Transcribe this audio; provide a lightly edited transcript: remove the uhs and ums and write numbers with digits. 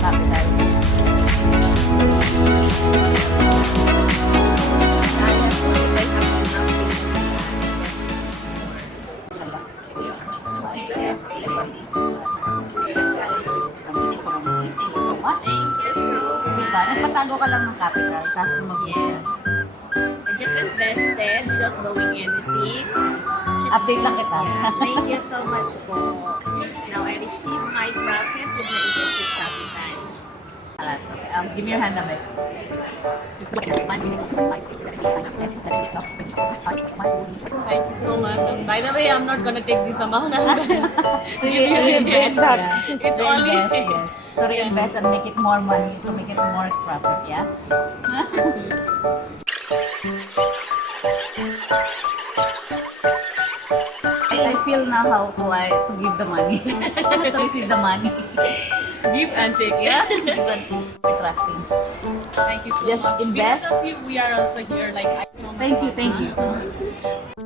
capital. Nagpatago ka lang ng capital, tapos Yes. I just invested without knowing anything. update lang kita. Thank you so much po. Now I receive my profit with my invested capital. Okay. Give me your hand naman. Thank you so much. And by the way, I'm not gonna take this amount. Reinvest that. It's only Yes. To reinvest and make it more money, to make it more profit, yeah? I feel now how to give the money, to receive the money. give and take. Yeah. Trusting. Thank you so Just much. invest. Because of you, we are also here. Like I. Thank you.